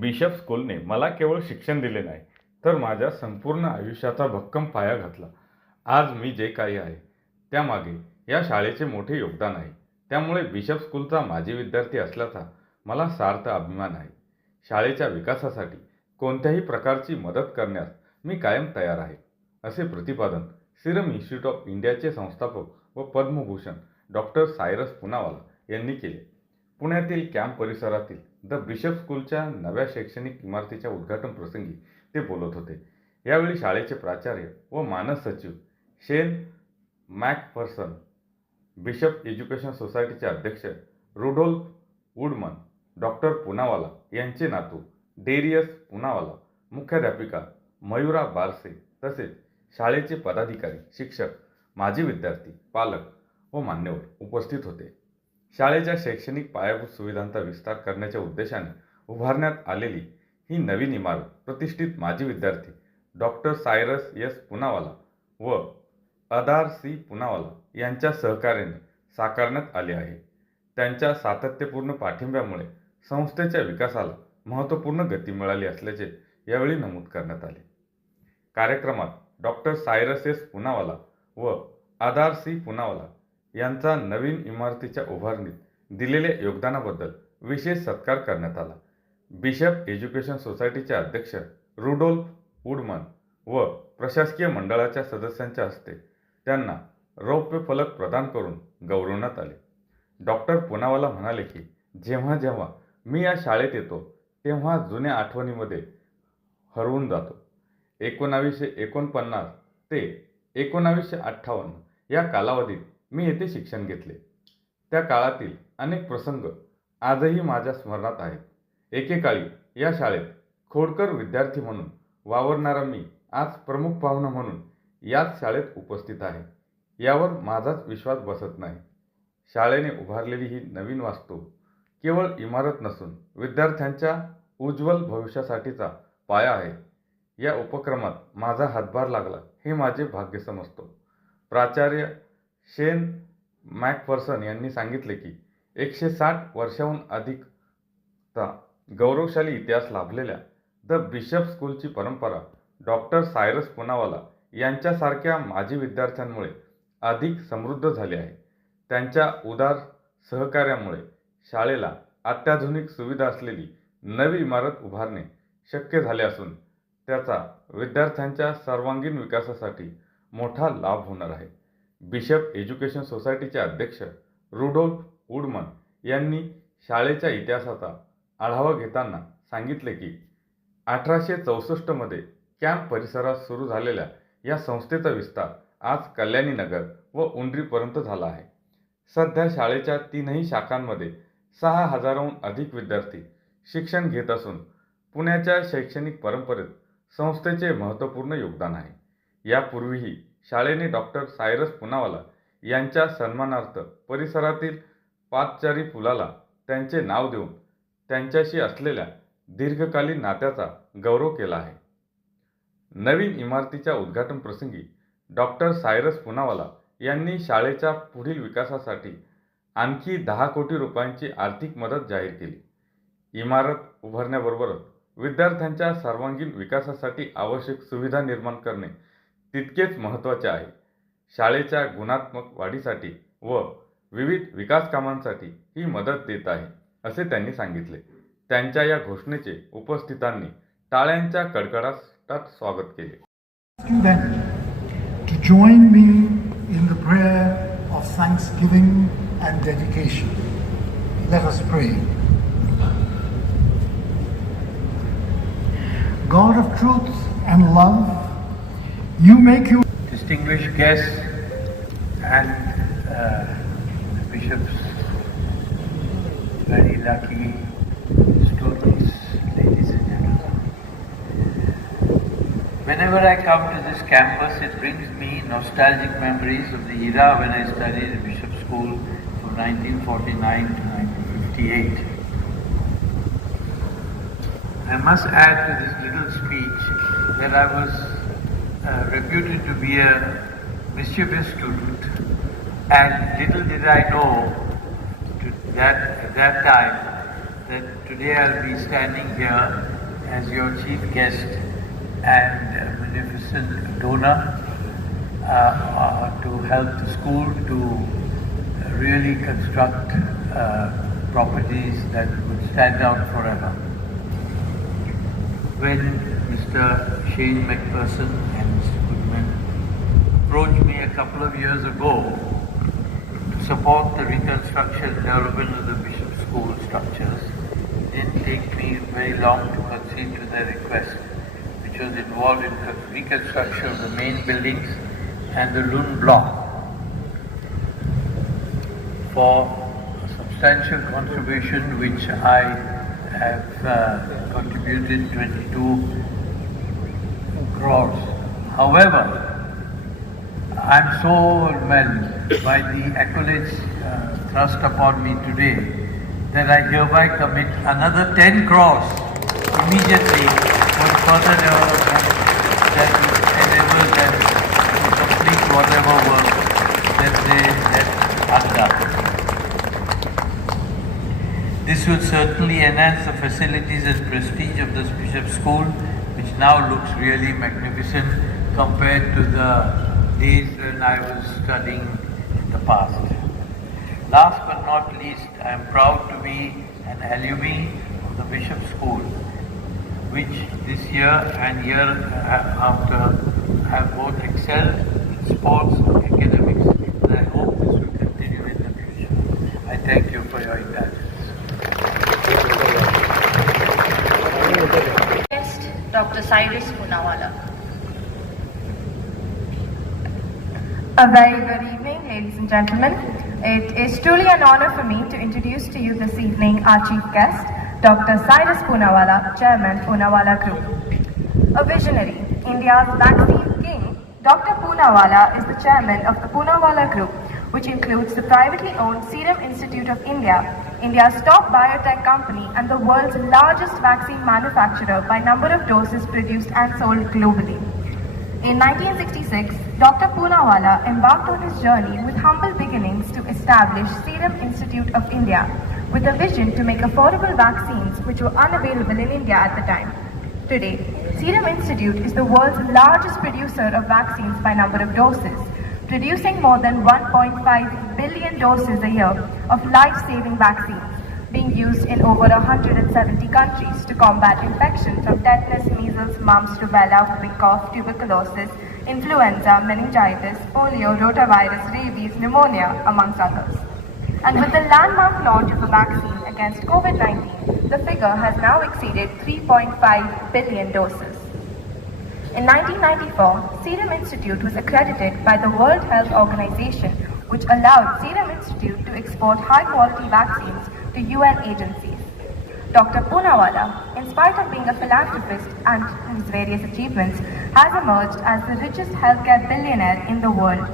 Bishop स्कूलने मला केवळ शिक्षण दिले नाही, तर माझ्या संपूर्ण आयुष्याचा भक्कम पाया घातला. आज मी जे काही आहे, त्यामागे या शाळेचे मोठे योगदान आहे. त्यामुळे बिशप स्कूलचा माजी विद्यार्थी असल्याचा मला सार्थ अभिमान आहे. शाळेच्या विकासासाठी कोणत्याही प्रकारची मदत करण्यास मी कायम तयार आहे, असे प्रतिपादन सिरम इन्स्टिट्यूट ऑफ इंडियाचे संस्थापक व पद्मभूषण डॉक्टर सायरस पूनावाला यांनी केले. पुण्यातील कॅम्प परिसरातील द बिशप स्कूलच्या नव्या शैक्षणिक इमारतीच्या उद्घाटन प्रसंगी ते बोलत होते. यावेळी शाळेचे प्राचार्य व मानस सचिव शेन मॅकफर्सन, बिशप एज्युकेशन सोसायटीचे अध्यक्ष रुडोल्फ वुडमन, डॉक्टर पूनावाला यांचे नातू डेरियस पूनावाला, मुख्याध्यापिका मयुरा बारसे तसेच शाळेचे पदाधिकारी, शिक्षक, माजी विद्यार्थी, पालक व मान्यवर उपस्थित होते. शाळेच्या शैक्षणिक पायाभूत सुविधांचा विस्तार करण्याच्या उद्देशाने उभारण्यात आलेली ही नवीन इमारत प्रतिष्ठित माजी विद्यार्थी डॉक्टर सायरस एस पूनावाला व अदार सी पूनावाला यांच्या सहकार्याने साकारण्यात आली आहे. त्यांच्या सातत्यपूर्ण पाठिंब्यामुळे संस्थेच्या विकासाला महत्त्वपूर्ण गती मिळाली असल्याचे यावेळी नमूद करण्यात आले. कार्यक्रमात डॉक्टर सायरस एस पूनावाला व आदार सी पूनावाला यांचा नवीन इमारतीच्या उभारणीत दिलेल्या योगदानाबद्दल विशेष सत्कार करण्यात आला. बिशप एज्युकेशन सोसायटीचे अध्यक्ष रुडोल्फ वुडमन व प्रशासकीय मंडळाच्या सदस्यांच्या हस्ते त्यांना रौप्य फलक प्रदान करून गौरवण्यात आले. डॉक्टर पूनावाला म्हणाले की जेव्हा जेव्हा मी या शाळेत येतो तेव्हा जुन्या आठवणीमध्ये हरवून जातो. 1949 ते 1958 या कालावधीत मी येथे शिक्षण घेतले. त्या काळातील अनेक प्रसंग आजही माझ्या स्मरणात आहेत. एकेकाळी या शाळेत खोडकर विद्यार्थी म्हणून वावरणारा मी आज प्रमुख पाहुणा म्हणून याच शाळेत उपस्थित आहे. यावर माझाच विश्वास बसत नाही. शाळेने उभारलेली ही नवीन वास्तू केवळ इमारत नसून विद्यार्थ्यांच्या उज्ज्वल भविष्यासाठीचा पाया आहे. या उपक्रमात माझा हातभार लागला हे माझे भाग्य समजतो. प्राचार्य शेन मॅकफर्सन यांनी सांगितले की 160 वर्षांहून अधिकचा गौरवशाली इतिहास लाभलेल्या द बिशप स्कूलची परंपरा डॉक्टर सायरस पूनावाला यांच्यासारख्या माजी विद्यार्थ्यांमुळे अधिक समृद्ध झाली आहे. त्यांच्या उदार सहकार्यामुळे शाळेला अत्याधुनिक सुविधा असलेली नवी इमारत उभारणे शक्य झाले असून त्याचा विद्यार्थ्यांच्या सर्वांगीण विकासासाठी मोठा लाभ होणार आहे. बिशप एज्युकेशन सोसायटीचे अध्यक्ष रुडोल्फ वुडमन यांनी शाळेच्या इतिहासाचा आढावा घेताना सांगितले की 1864 मध्ये कॅम्प परिसरात सुरू झालेल्या या संस्थेचा विस्तार आज कल्याणी नगर व उंडरीपर्यंत झाला आहे. सध्या शाळेच्या तीनही शाखांमध्ये 6000हून अधिक विद्यार्थी शिक्षण घेत असून पुण्याच्या शैक्षणिक परंपरेत संस्थेचे महत्त्वपूर्ण योगदान आहे. यापूर्वीही शाळेने डॉक्टर सायरस पूनावाला यांच्या सन्मानार्थ परिसरातील पादचारी पुलाला त्यांचे नाव देऊन त्यांच्याशी असलेल्या दीर्घकालीन नात्याचा गौरव केला आहे. नवीन इमारतीच्या उद्घाटन प्रसंगी डॉक्टर सायरस पूनावाला यांनी शाळेच्या पुढील विकासासाठी आणखी 10 कोटी रुपयांची आर्थिक मदत जाहीर केली. इमारत उभारण्याबरोबरच विद्यार्थ्यांच्या सर्वांगीण विकासासाठी आवश्यक सुविधा निर्माण करणे तितकेच महत्त्वाचे आहे. शाळेच्या गुणात्मक वाढीसाठी व विविध विकास कामांसाठी ही मदत देत आहे, असे त्यांनी सांगितले. त्यांच्या या घोषणेचे उपस्थितांनी टाळ्यांच्या कडकडाटात स्वागत केले. To join me in the prayer of thanksgiving and dedication. Let us pray. God of truth and love, you make your distinguished guests and bishops, very lucky students, ladies and gentlemen. Whenever I come to this campus, it brings me nostalgic memories of the era when I studied at Bishop School from 1949 to 1958. I must add to this little speech that I was reputed to be a mischievous student, and little did I know that at that time that today I'll be standing here as your chief guest and beneficent donor to help the school to really construct properties that would stand out forever. When Mr. Shane McPherson and Mr. Goodman approached me a couple of years ago to support the reconstruction and development of the Bishop School structures, it didn't take me very long to concede to their request, which was involved in reconstruction of the main buildings and the Lund block. For a substantial contribution, which I have contributed 22 crores. However, I'm so overwhelmed by the accolades thrust upon me today that I hereby commit another 10 crores immediately for further development that enables them to complete whatever work that they have done. This will certainly enhance the facilities and prestige of this Bishop School, which now looks really magnificent compared to the days when I was studying in the past. Last but not least, I am proud to be an alumni of the Bishop School, which this year and year after have both excelled in sports and academics, and I hope this will continue in the future. I thank you for your indulgence. Guest Dr. Cyrus Poonawalla. A very good evening, ladies and gentlemen. It is truly an honor for me to introduce to you this evening our chief guest, Dr. Cyrus Poonawalla, Chairman, Poonawalla Group. A visionary, India's vaccine king, Dr. Poonawalla is the chairman of the Poonawalla Group, which includes the privately owned Serum Institute of India, India's top biotech company and the world's largest vaccine manufacturer by number of doses produced and sold globally. In 1966, Dr. Poonawalla embarked on his journey with humble beginnings to establish Serum Institute of India, with a vision to make affordable vaccines which were unavailable in India at the time. Today, Serum Institute is the world's largest producer of vaccines by number of doses, producing more than 1.5 billion doses a year of life-saving vaccines, being used in over 170 countries to combat infections from tetanus, measles, mumps, rubella, whooping cough, tuberculosis, influenza, meningitis, polio, rotavirus, rabies, pneumonia, amongst others. And with the landmark launch of a vaccine against COVID-19, the figure has now exceeded 3.5 billion doses. In 1994, Serum Institute was accredited by the World Health Organization, which allowed Serum Institute to export high-quality vaccines to UN agencies. Dr. Poonawalla, in spite of being a philanthropist and his various achievements, has emerged as the richest healthcare billionaire in the world.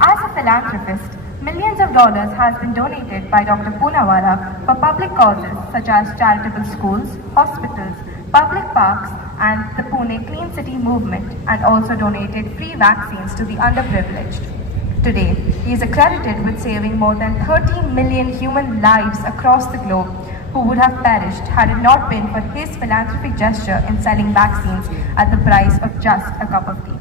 As a philanthropist, millions of dollars has been donated by Dr. Poonawalla for public causes such as charitable schools, hospitals, public parks, and the Pune Clean City movement, and also donated free vaccines to the underprivileged. Today, he is accredited with saving more than 30 million human lives across the globe who would have perished had it not been for his philanthropic gesture in selling vaccines at the price of just a cup of tea.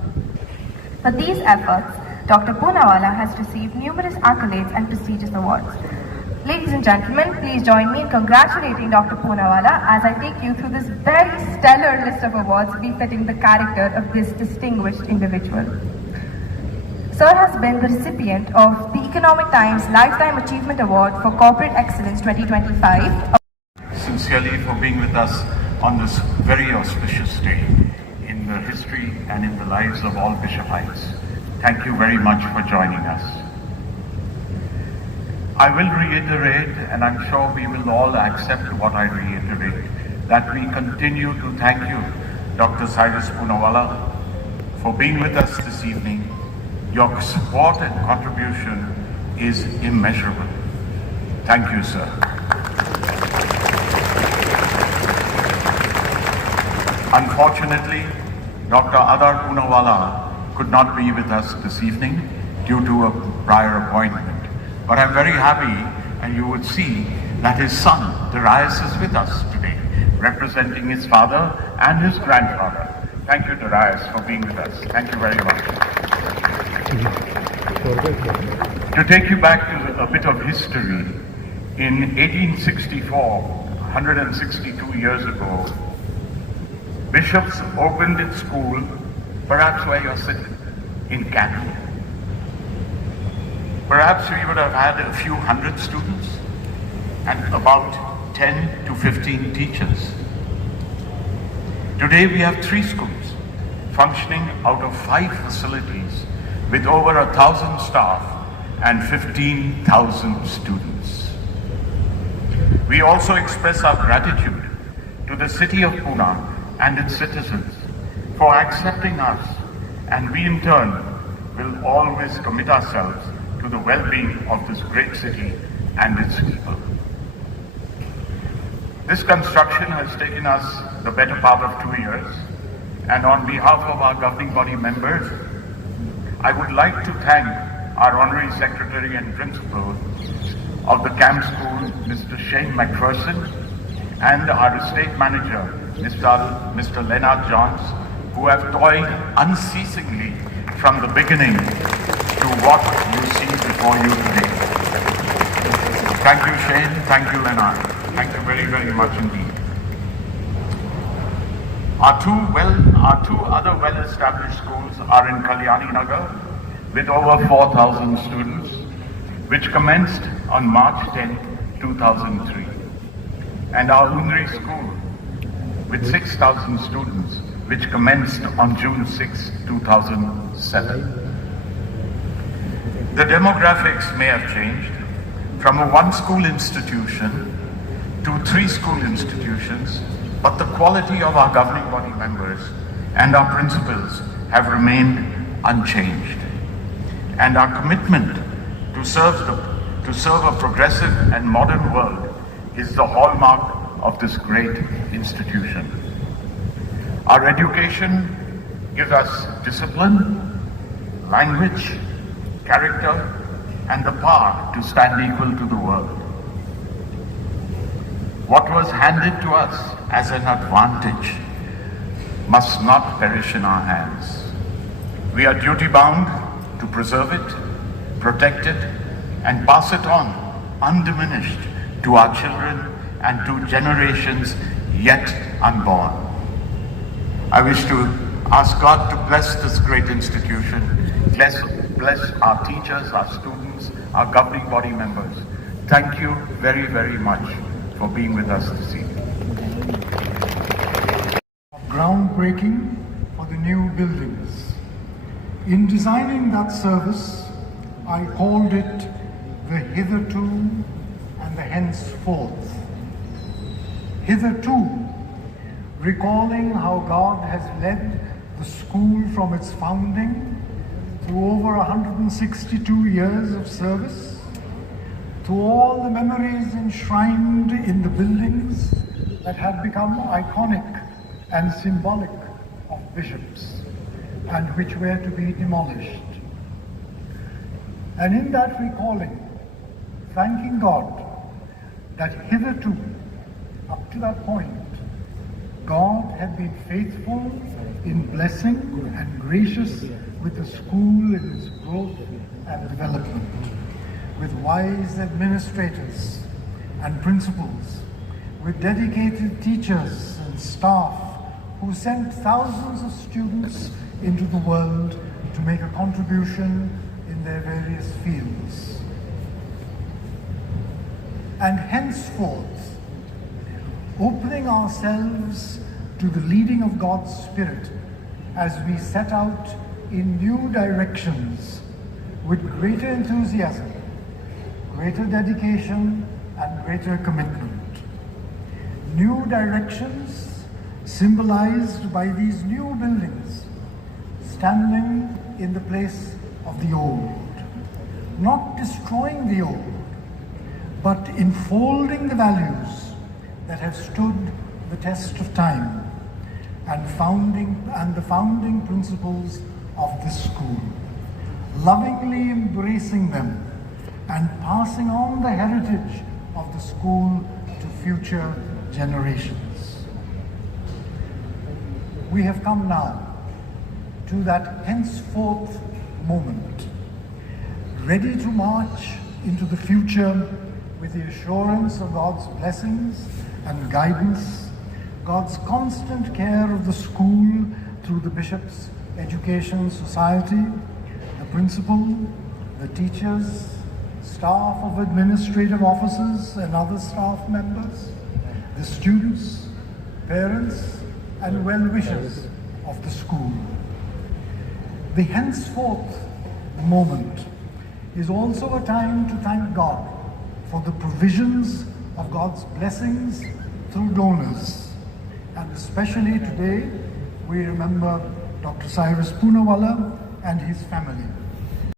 For these efforts, Dr. Poonawalla has received numerous accolades and prestigious awards. Ladies and gentlemen, please join me in congratulating Dr. Poonawalla as I take you through this very stellar list of awards befitting the character of this distinguished individual. Sir has been the recipient of the Economic Times Lifetime Achievement Award for Corporate Excellence 2025. Sincerely for being with us on this very auspicious day in the history and in the lives of all Bishopites. Thank you very much for joining us. I will reiterate, and I'm sure we will all accept what I reiterate, that we continue to thank you, Dr. Cyrus Poonawalla, for being with us this evening. Your support and contribution is immeasurable. Thank you, sir. Unfortunately, Dr. Adar Poonawalla could not be with us this evening due to a prior appointment. But I'm very happy, and you would see that his son, Darius, is with us today, representing his father and his grandfather. Thank you, Darius, for being with us. Thank you very much. To take you back to a bit of history, in 1864, 162 years ago, Bishops opened its school, perhaps where you're sitting, in Canton. Perhaps we would have had a few hundred students and about 10 to 15 teachers. Today we have 3 schools functioning out of 5 facilities with over 1,000 staff and 15,000 students. We also express our gratitude to the city of Pune and its citizens for accepting us, and we in turn will always commit ourselves to the well-being of this great city and its people. This construction has taken us the better part of 2 years, and on behalf of our governing body members, I would like to thank our Honorary Secretary and Principal of the Camp School, Mr. Shane McPherson, and our Estate Manager, Mr. Leonard Johns, who have toiled unceasingly from the beginning to what you see before you today. Thank you, Shane. Thank you, Leonard. Thank you very, very much indeed. Our two other well-established schools are in Kalyani Nagar with over 4,000 students, which commenced on March 10, 2003, and our Undri school with 6,000 students, which commenced on June 6, 2007. The demographics may have changed from a 1-school institution to 3 school institutions, but the quality of our governing body members and our principals have remained unchanged. And our commitment to serve a progressive and modern world is the hallmark of this great institution. Our education gives us discipline, language, character, and the power to stand equal to the world. What was handed to us as an advantage must not perish in our hands. We are duty-bound to preserve it, protect it, and pass it on undiminished to our children and to generations yet unborn. I wish to ask God to bless this great institution, bless our teachers, our students, our governing body members. Thank you very, very much for being with us this evening. Groundbreaking for the new buildings. In designing that service, I called it the hitherto and the henceforth. Hitherto, recalling how God has led the school from its founding through over 162 years of service, to all the memories enshrined in the buildings that had become iconic and symbolic of bishops and which were to be demolished. And in that recalling, thanking God that hitherto, up to that point, God had been faithful in blessing and gracious with the school in its growth and development, with wise administrators and principals, with dedicated teachers and staff who sent thousands of students into the world to make a contribution in their various fields. And henceforth, opening ourselves to the leading of God's Spirit as we set out in new directions with greater enthusiasm, greater dedication, and greater commitment. New directions symbolized by these new buildings standing in the place of the old, not destroying the old, but enfolding the values that have stood the test of time and the founding principles of this school, lovingly embracing them and passing on the heritage of the school to future generations. We have come now to that henceforth moment, ready to march into the future with the assurance of God's blessings and guidance, God's constant care of the school through the Bishops' Education Society, the principal, the teachers, staff of administrative officers and other staff members, the students, parents, and well-wishers of the school. The henceforth moment is also a time to thank God for the provisions of God's blessings through donors. And especially today, we remember Dr. Cyrus Poonawalla and his family.